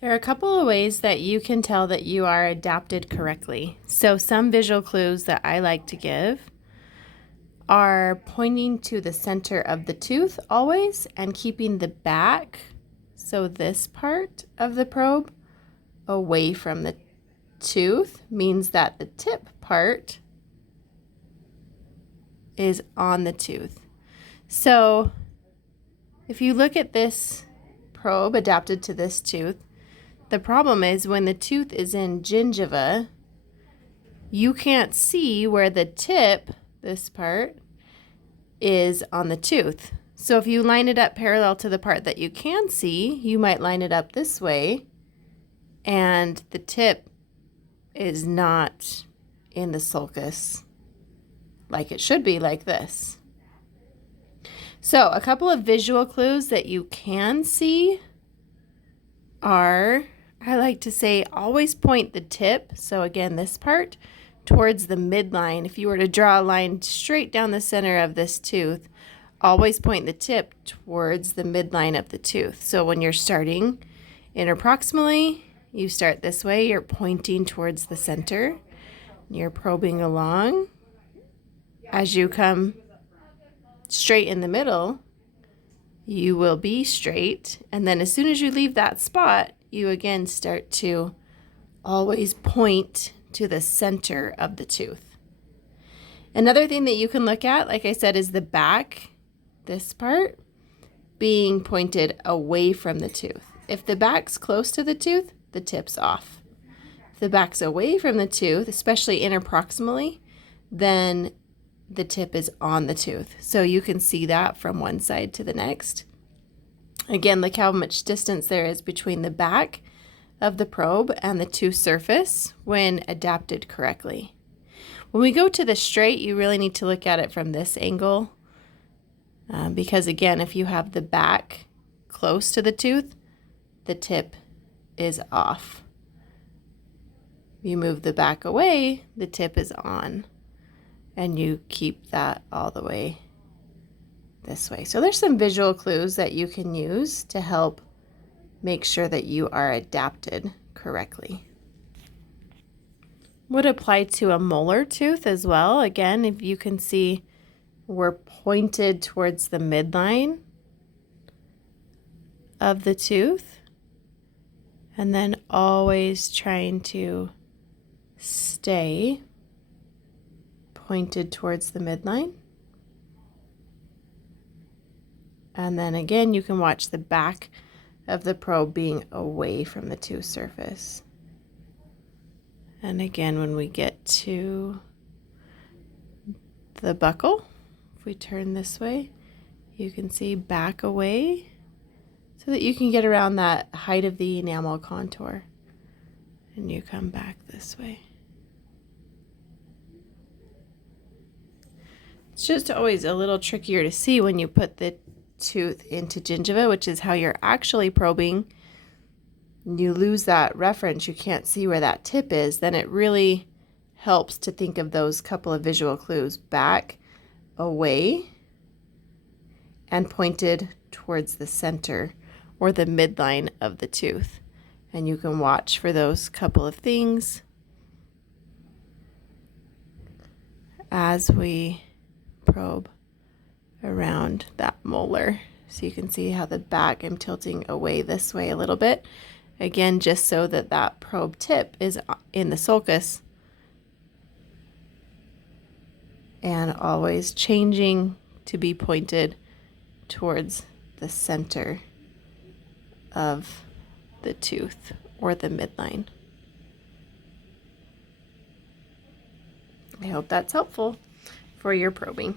There are a couple of ways that you can tell that you are adapted correctly. So some visual clues that I like to give are pointing to the center of the tooth always and keeping the back, so this part of the probe, away from the tooth means that the tip part is on the tooth. So if you look at this probe adapted to this tooth, the problem is when the tooth is in gingiva, you can't see where the tip, this part, is on the tooth. So if you line it up parallel to the part that you can see, you might line it up this way, and the tip is not in the sulcus like it should be, like this. So a couple of visual clues that you can see are, I like to say, always point the tip, so again this part, towards the midline. If you were to draw a line straight down the center of this tooth, always point the tip towards the midline of the tooth. So when you're starting interproximally, you start this way, you're pointing towards the center, you're probing along. As you come straight in the middle, you will be straight, and then as soon as you leave that spot, you again start to always point to the center of the tooth. Another thing that you can look at, like I said, is the back, this part, being pointed away from the tooth. If the back's close to the tooth, the tip's off. If the back's away from the tooth, especially interproximally, then the tip is on the tooth. So you can see that from one side to the next. Again, look how much distance there is between the back of the probe and the tooth surface when adapted correctly. When we go to the straight, you really need to look at it from this angle because again, if you have the back close to the tooth, the tip is off. You move the back away, the tip is on, and you keep that all the way this way. So there's some visual clues that you can use to help make sure that you are adapted correctly. Would apply to a molar tooth as well. Again, if you can see, we're pointed towards the midline of the tooth, and then always trying to stay pointed towards the midline. And then again, you can watch the back of the probe being away from the tooth surface. And again, when we get to the buccal, if we turn this way, you can see back away so that you can get around that height of the enamel contour. And you come back this way. It's just always a little trickier to see when you put the tooth into gingiva, which is how you're actually probing. You lose that reference, you can't see where that tip is, then it really helps to think of those couple of visual clues: back, away, and pointed towards the center or the midline of the tooth. And you can watch for those couple of things as we probe around that molar. So you can see how the back, I'm tilting away this way a little bit. Again, just so that that probe tip is in the sulcus, and always changing to be pointed towards the center of the tooth or the midline. I hope that's helpful for your probing.